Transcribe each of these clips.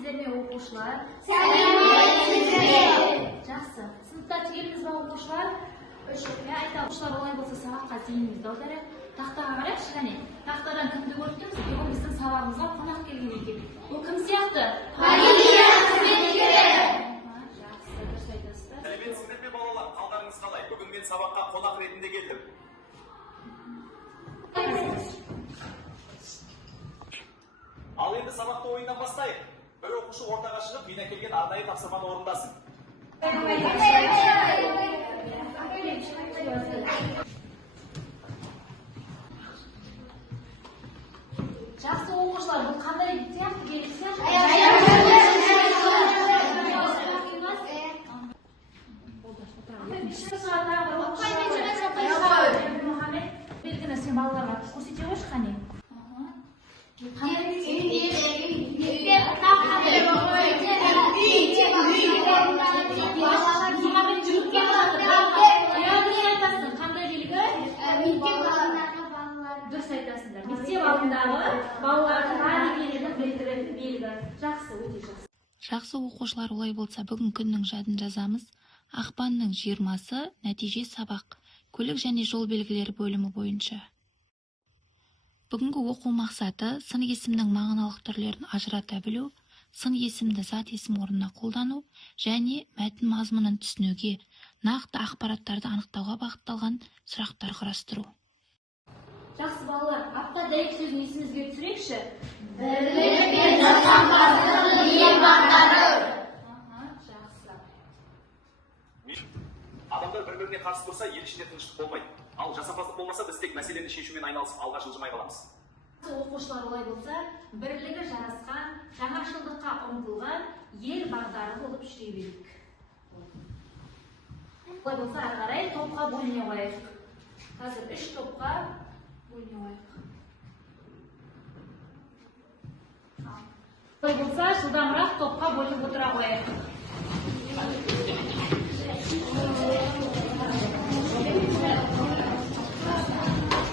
сіздерме оқушылар? Жақсы. Сыныпта түгелміз ба оқушылар? Оқушылар олай болса сабаққа зейінімізді аударайық. Тақтаға қарайықшы, қане. Тақтадан кімді көрдіңіз? Ол біздің сабағымызға қонақ келген екен. Ол кім сияқты? Жақсы, дұрыс айтасыздар. Сәлеметсіздер ме балалар? Қалдарыңыз қалай? Бүгін мен сабаққа қонақ ретінде келдім. Ал енді сабақты ойыннан бастайық. Бір оқушы ортаға шығып, мен әкелген арнайы тапсырманы орындасын. Жақсы оқушылар, бұл қандай сияқты келесі? Белгіні сен балаларға көрсете қойшы, қане? Дұрыс айтасыңдар. Мектеп алдындағы балалардың бар екенін білдіретін белгі. Жақсы, өте жақсы. Жақсы оқушылар, олай болса бүгін күннің жадын жазамыз. Ақпанның 20-сы нәтиже сабақ. Көлік және жол белгілері бөлімі бойынша. Бүгінгі оқу мақсаты сын есімнің мағыналық түрлерін ажырата білу, сын есімді зат есім орнына қолдану және мәтін мазмұнын түсінуге, нақты ақпараттарды анықтауға бағытталған сұрақтар құрастыру. Жақсы балалар, апта дәйек сөзін есімізге түсірекші. Бірлік пен жасампаздықтың ең бастары. Жақсы. Адамдар бір-біріне қарсы тұрса, ел ішінде тыныштық болмайды. Ал жасампаздық болмаса, біз тек мәселені шешумен айналысып, алға жылжымай қаламыз. Оқушылар олай болса, бірлігі жарасқан, жаңашылдыққа ұмтылған ел бағдары болып жүре берейік. Олай болса, ары қарай топқа бөліне қояйық. Қазір 3 топқа бөліне қояйық. Олай болса, жылдамырақ топқа бөлініп отыра қояйық.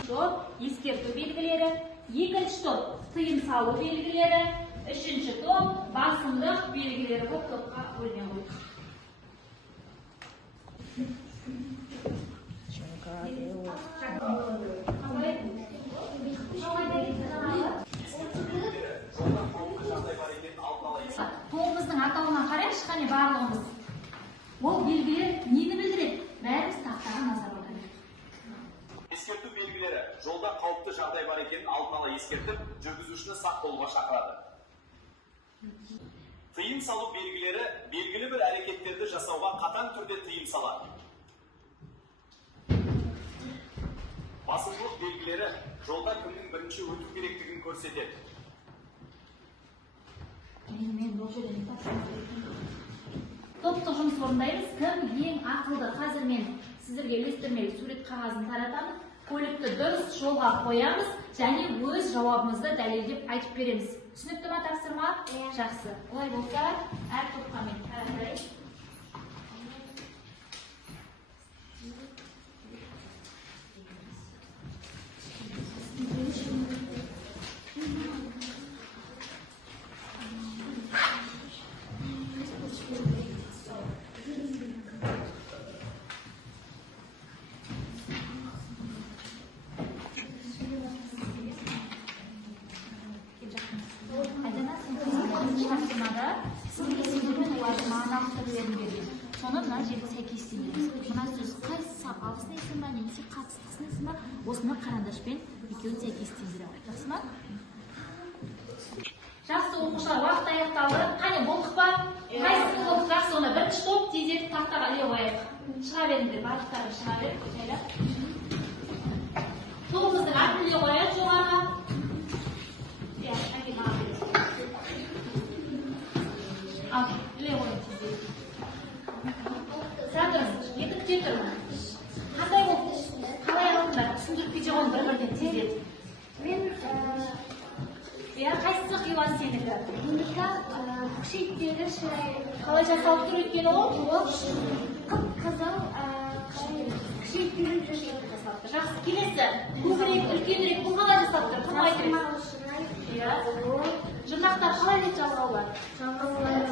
Топ ескерту белгілері, екінші топ тыйым салу белгілері, үшінші топ басымдық белгілері болып топқа бөліне қойдық. Тобымыздың атауынан қарайықшы, қане барлығымыз. Ол белгілер нені білдіреді? Бәріміз тақтаға назар аударайық. Ескерту белгілері жолда қауіпті жағдай бар екенін алдын ала ескертіп, жүргізушіні сақ болуға шақырады. Тыйым салу белгілері белгілі бір әрекеттерді жасауға қатаң түрде тыйым салады. Басымдылық белгілері жолда кімнің бірінші өту керектігін көрсетеді. Топтық жұмыс орындаймыз. Кім ең ақылды? Қазір мен сіздерге үлестірмелі сурет қағазын таратамын. Көлікті дұрыс жолға қоямыз және өз жауабымызды дәлелдеп айтып береміз. Түсінікті ме тапсырма? Жақсы. Олай болса, әр топқа мен таратайын. Соны мына жерде сәйкестендіреміз. Мына сөз қайсысы алғысын есім ба, немесе қатыстысын есім ба, осыны қарандашпен екеуін сәйкестендіріп. Жақсы ма? Жақсы оқушылар, уақыт аяқталды. Қане болдық па? Қайсысы болдық? Жақсы, оны бірінші топ тездетіп тақтаға іле қояйық. Шыға беріңдер, барлықтары шыға беріп, жайлап. Тобымыздың атын іле қояйық жоғарыға. Ал, іле қояйық тездетіп. Екі күте тұрмын. Қандай болды? Қалай алдыңдар? Түсіндіріп кете қойын бір-бірден тездетіп. Мен қайсысы қиуан сенікі? Менікі күшейттегі шырай. Қалай жасалып тұр өйткені ол? Қып-қызыл күшейттегі жасалып тұр. Жақсы, келесі. Көбірек, үлкенірек бұл қалай жасалып тұр? Кім айтыр? Шырай. Жұрнақтар қалай деп жалғаулар? жалғаулар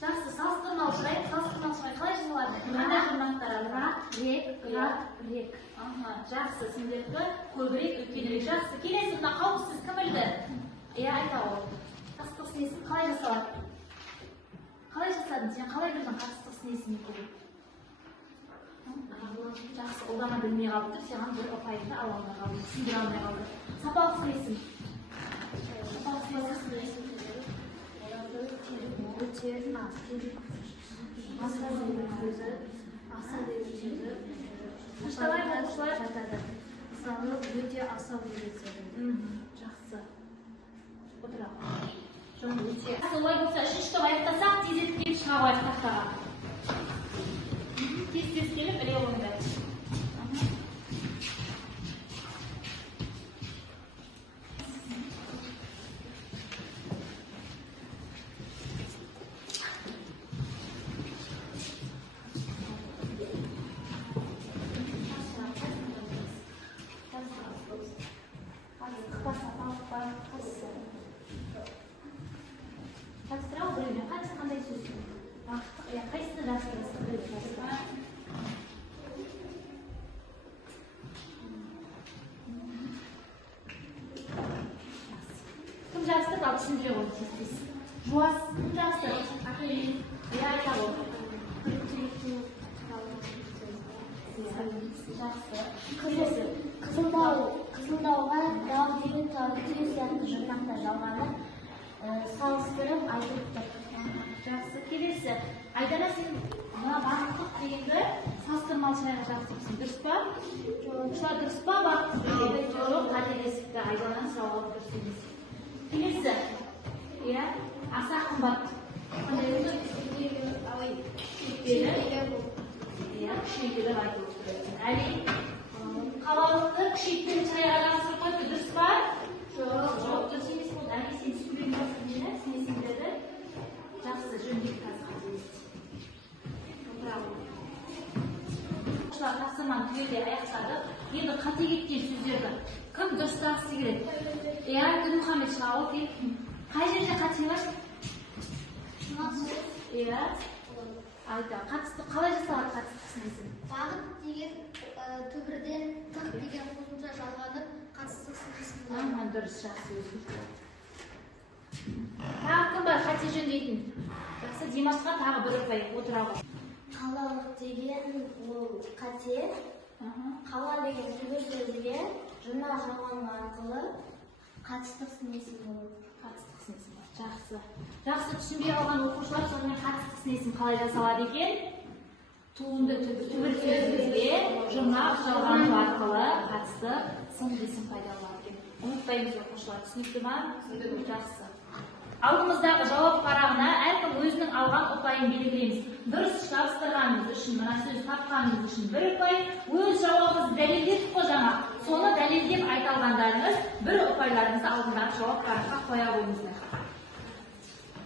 Жақсы, салыстырмалы сұрайық, қалай жиналады? Қандай жұрнақтар рек. Жақсы, сендерді көбірек үлкенірек. Жақсы, келесі мына қауіпсіз кім білді? Айта ол. Қатыстық снесін қалай жасалады? Қалай жасадың? Сен қалай білдің қатыстық снесін екенін? Жақсы, олдана білмей қалды, саған бір ұпайыңды ала алмай қалды, түсіндіре алмай қалды. Сапалық снесін. Қышталай болушылар? Мысалы, өте асау береді. Жақсы. Отырақ. Солай болса, үшінші топ аяқтасақ, тез етіп келіп шыға қояйық тақтаға. Тез келіп, іле ойыңдар. Жақсырақ біреумен қандай сөз? Қайсыны жақсырасың? Кім жақсы? Ал түсіндіре ғой тез. Жуас, кім жақсы? Айта ғой. Жақсы. Қызылдауға дау деген түйе сияқты жұрнақтар жалғанып, салыстырып айтып тұр. Жақсы, келесі. Айдана сен бағыттық дегенді салыстырмалы шайға жақсыпсың, дұрыс па? Ұшылар дұрыс па бағыттық дегенді? Жоқ, қателесіпті. Айданан сұрауға дұрыс емес. Келесі. Аса қымбат. Қандай өзі? Күшейтіліп айтып отырсың. Әли, қалалықты күшейтіліп шайға жақсырып қойды, дұрыс па? Жоқ, дұрыс емес болды. Әли, сен сөйлең басын мені, сенесіңдерді. Жақсы, жөндеп қазір оқушылар тапсырманы түгелдей аяқтадық. Енді қате кеткен сөздерді кім дұрыстағысы келеді? Дінмұхаммед шыға ол қай жерде қате бар? Айта, қалай жасалады қатыстық снесін? Бағыт деген түбірден тық деген қосымша жалғанып, қатыстық снесін. Дұрыс, жақсы өзгертті. Тағы кім бар қате жөндейтін? Жақсы, Димашқа тағы бір ұпай отыра ғой. Қалалық деген ол қате. Қала деген түбір сөзге жұрнақ жалғану арқылы қатыстық снесін болады. Қатыстық снесін. Жақсы. Жақсы түсінбей алған оқушылар сонымен қатыстық снесін қалай жасалады екен? Туынды түбір сөзге жұрнақ жалғану арқылы қатыстық снесін пайдаланады екен. Ұмытпаймыз оқушылар, түсінікті ма? Жақсы. Алдымыздағы жауап парағына әркім өзінің алған ұпайын белгілейміз. Дұрыс жабыстырғанымыз үшін, мына сөз тапқанымыз үшін бір ұпай, өз жауабымызды дәлелдедік қой жаңа. Соны дәлелдеп айта алғандарыңыз бір ұпайларыңызды алдындағы жауап параққа қоя қойыңыздар.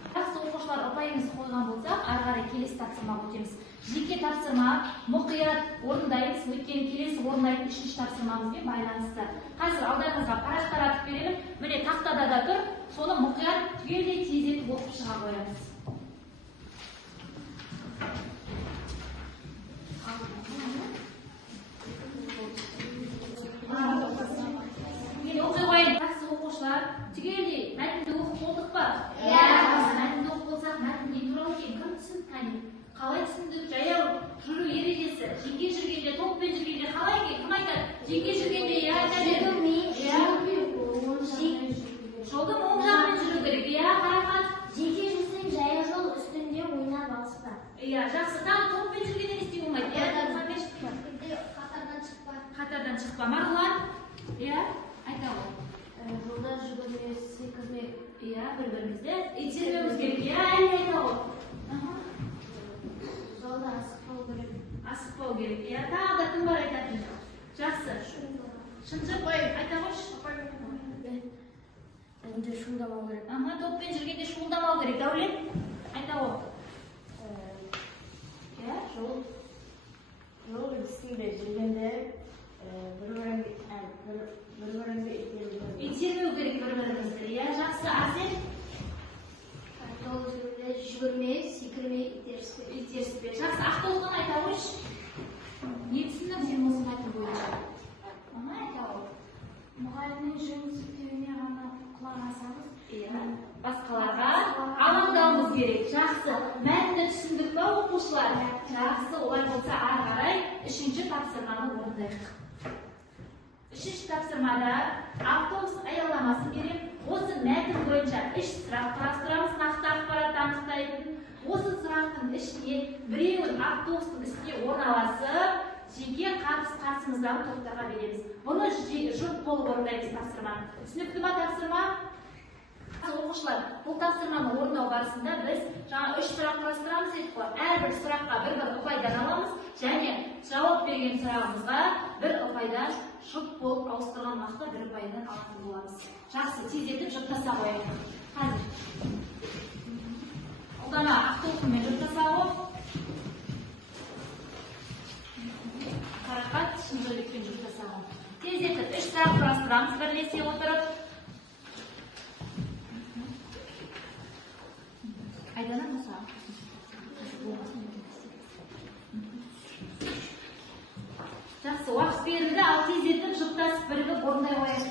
Жақсы оқушылар, ұпайымызды қойған болсақ, ары қарай келесі тапсырмаға өтеміз. Жеке тапсырма мұқият орындаймыз, өйткені келесі орындайтын үшінші тапсырмамызбен байланысты. Қазір алдарыңызға парақ таратып беремін. Міне тақтада да тұр. Соны мұқият түгелдей тездетіп оқып шыға қоямыз. Енді оқи қойын. Жақсы оқушылар, түгелдей мәтінді оқып болдық па? Мәтінді оқып болсақ, мәтін не туралы екен? Кім түсінді? Қалай түсіндік? Жаяу жүру ережесі. Жеке жүргенде, топпен жүргенде қалай екен? Кім айтады? Жеке жүргенде жолдың оң жағымен жүру керек. Қарақат. Жеке жүрсең жаяу жол үстінде ойнап алыспа. Жақсы. Тағы топпен жүргенде не істеу болмайды? Қатардан шықпа. Қатардан шықпа. Марғұлан? Айта ғой. Жолда жүгірме, секірме. Бір-бірімізді итермеуіміз керек. Айта ғой. Жолда асықпау керек. Асықпау керек. Тағы да кім бар айтатын? Жақсы. Шынжыр қой. Айта ғой. Енді шуылдамау керек. Топпен жүргенде шуылдамау керек. Дәулет? Айта ғой. Жол үстінде жүргенде бір-біріңге итермеу керек бір-бірімізді. Жақсы. Арсен? ақтолқын айта қойшы. Не түсіндің сен осы мәтін бойынша? Айта ғой. Мұғалімнің жұмыс істеуіне ғана құлақ асамыз. Басқаларға алаңдауымыз керек. Жақсы. Мәтінді түсіндік па оқушылар? Жақсы. Олай болса ары қарай үшінші тапсырманы орындайық. Үшінші тапсырмада автобус аяламасын берем. Осы мәтін бойынша үш сұрақ қарастырамыз, нақты ақпаратты анықтайтын. Осы сұрақтың ішіне біреуін автобустың үстіне орналасып, жеке қарсымыздағы топтарға береміз. Бұны жұп болып орындаймыз тапсырманы. Түсінікті ма тапсырма? Оқушылар, бұл тапсырманы орындау барысында біз жаңа үш сұрақ қарастырамыз дедік қой. Әрбір сұраққа бір ұпайдан аламыз, және жауап берген сұрағымызға бір ұпайдан жұп болып ауыстырған уақытта бір ұпайдан алатын боламыз. Жақсы, тездетіп жұптаса қояйық. Қазір. Ұлдана ақтолқынмен жұптаса қой. Қарақат шынжырлықпен жұптаса қой. Тездетіп үш сұрақ қарастырамыз бірлесе отырып. Айдана мұса. Жақсы, уақыт берілді, ал тездетіп жұптасып бірігіп орындай қояйық.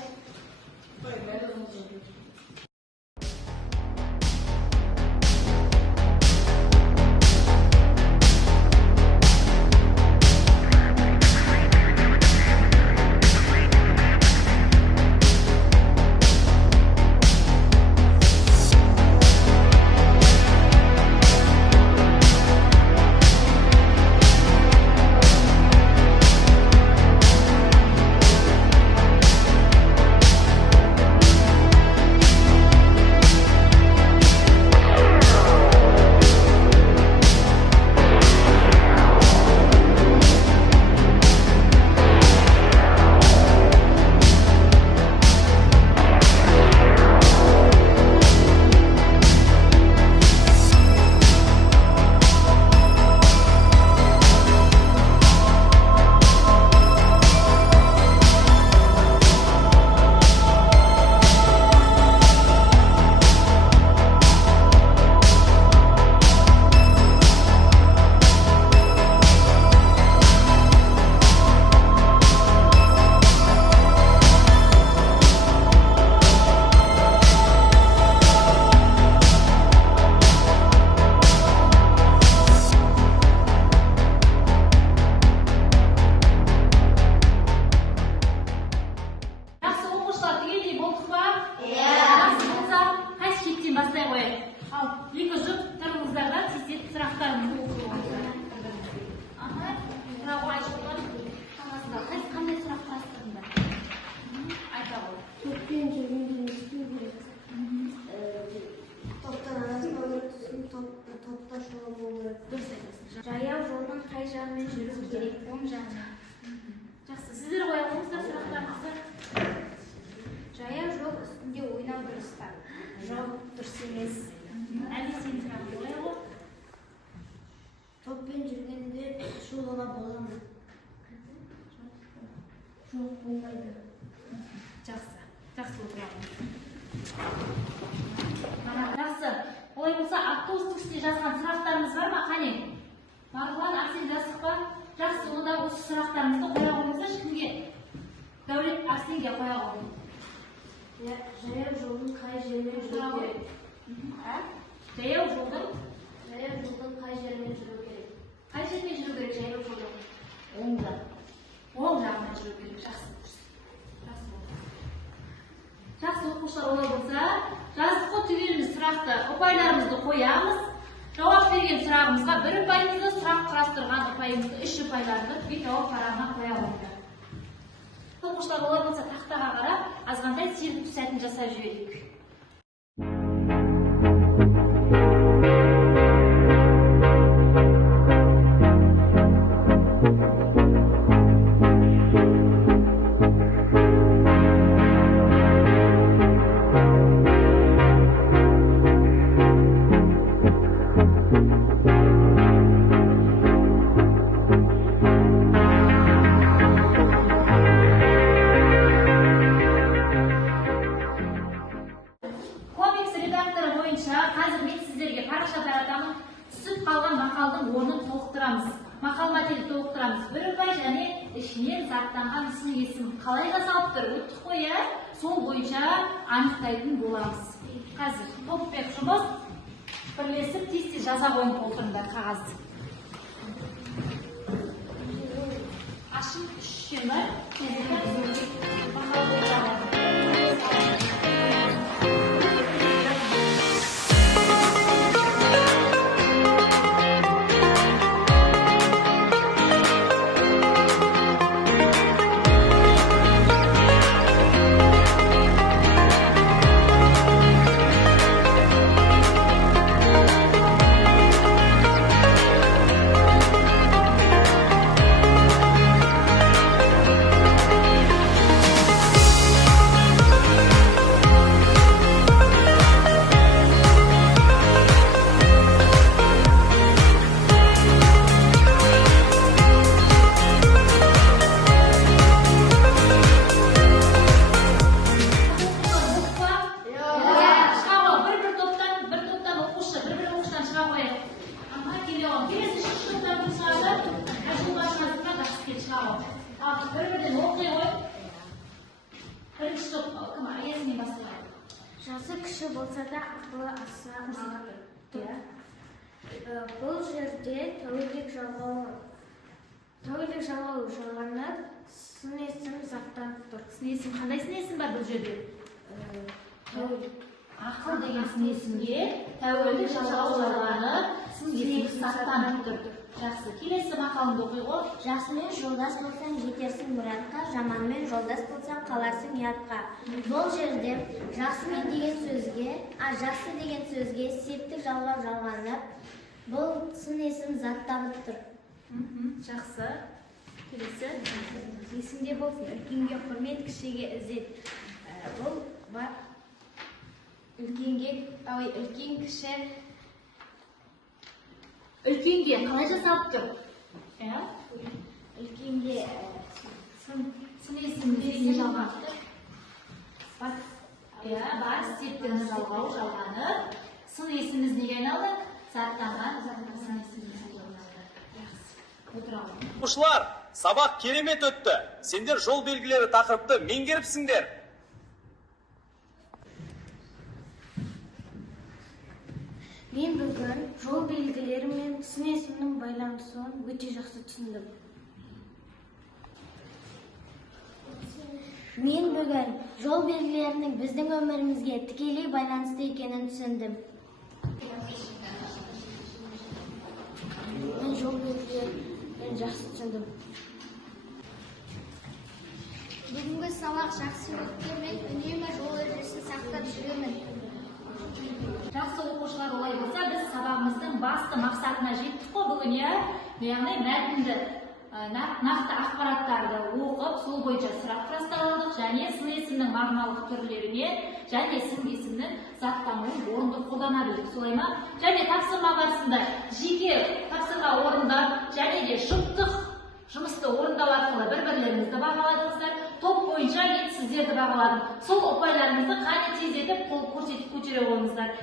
Жаяу жолдың қай жағымен жүру керек? Оң жағынан. Жақсы, сіздер қоя қойыңыздар сұрақтарыңызды. Жаяу жол үстінде ойнау дұрыс па? Жоқ, дұрыс емес. Әлі сен сұрағын қоя ғой. Топпен жүргенде шулуға бола ма? Жоқ, болмайды. Жақсы, жақсы отырамын. Жақсы, олай болса автобустың үстіне жазған сұрақтарымыз бар ма? Қане? Марғұлан, Арсен жаздық па? Жақсы, онда осы сұрақтарымызды қоя қойыңыздар. Кімге? Дәулет, Арсенге қоя қойың. Жаяу жолдың қай жермен жүру керек? Жаяу жолдың қай жермен жүру керек? қай жермен жүру керек жаяу жолдың? Оң жағынан жүру керек. Жақсы. Жақсы оқушылар, олай болса, жаздық қой түгеліміз сұрақты, ұпайларымызды қоямыз. Жауап берген сұрағымызға бір ұпайымызды, сұрақ құрастырған ұпайымызды, үш ұпайларды бетауып парағына қоя қойыңыздар. Оқушылар, олай болса, тақтаға қарап, азғантай серпіп сәтін жасап жіберейік. жазылған мақалдың орнын толықтырамыз. Мақал мәтелді толықтырамыз. Бір ұпай және ішінен заттанған сын есім қалай жасалып тұр? Өттік қой, иә? Сол бойынша анықтайтын боламыз. Қазір топпен жұмыс бірлесіп тез-тез жаза қойын толтырыңдар қағазды. Ашым үшемі жасы кіші болса да ақылы аса тұр. Бұл жерде тәуелдік жалғау жалғанып, сын есім заттанып тұр. Сын есім қандай сын есім бар бұл жерде? Ақыл деген сын есімге тәуелдік жалғау жалғанып, сын есім заттанып тұр. Жақсы, келесі мақалымды оқи ғой. Жақсымен жолдас болсаң жетерсің мұратқа, жаманмен жолдас болсаң қаларсың ұятқа. Бұл жерде жақсы деген сөзге септік жалғау жалғанып, бұл сын есім заттанып тұр. Жақсы. Келесі. Есіңде болсын, үлкенге құрмет, кішіге ізет. Бұл үлкен кіші Үлкенге қалай жасалып тұр? үлкенге Сын есімді жалғанып тұр. Бар, септігін жалғау жалғанып. Сын есіміз неге айналды? Заттанған сын есіміз жалғанып. Отыралым. Оқушылар, сабақ керемет өтті. Сендер жол белгілері тақырыпты меңгеріпсіңдер. Мен бүгін жол белгілері мен сын есімнің байланысуын өте жақсы түсіндім. Мен бүгін жол белгілерінің біздің өмірімізге тікелей байланысты екенін түсіндім. Мен жол белгілерін жақсы түсіндім. Бүгінгі сабақ жақсы өтті, мен үнемі жол ережесін сақтап жүремін. Жақсы оқушылар, олай болса, біз сабағымыздың басты мақсатына жеттік қой бүгін, яғни мәтінді нақты ақпараттарды оқып, сол бойынша сұрақ құрастырадық және сын есімнің мағыналық түрлеріне және сын есімнің заттануын орынды қолдана білдік, солай ма? Және тапсырма барысында жеке тапсырма орындап және де жұптық жұмысты орындау арқылы бір-бірлеріңізді бағаладыңыздар. Топ бойынша мен сіздерді бағаладым. Сол ұпайларыңызды қане тездетіп қол көрсетіп көтере қойыңыздар.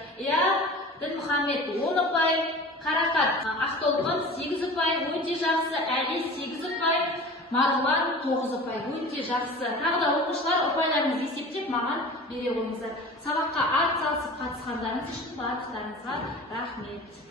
Дінмұхаммед 10 ұпай, Қарақат Ақтолқын 8 ұпай, өте жақсы. Әли 8 ұпай, Марулан 9 ұпай, өте жақсы. Тағы да оқушылар ұпайларыңызды есептеп маған бере қойыңыздар. Сабаққа ат салысып қатысқандарыңыз үшін барлықтарыңызға рахмет.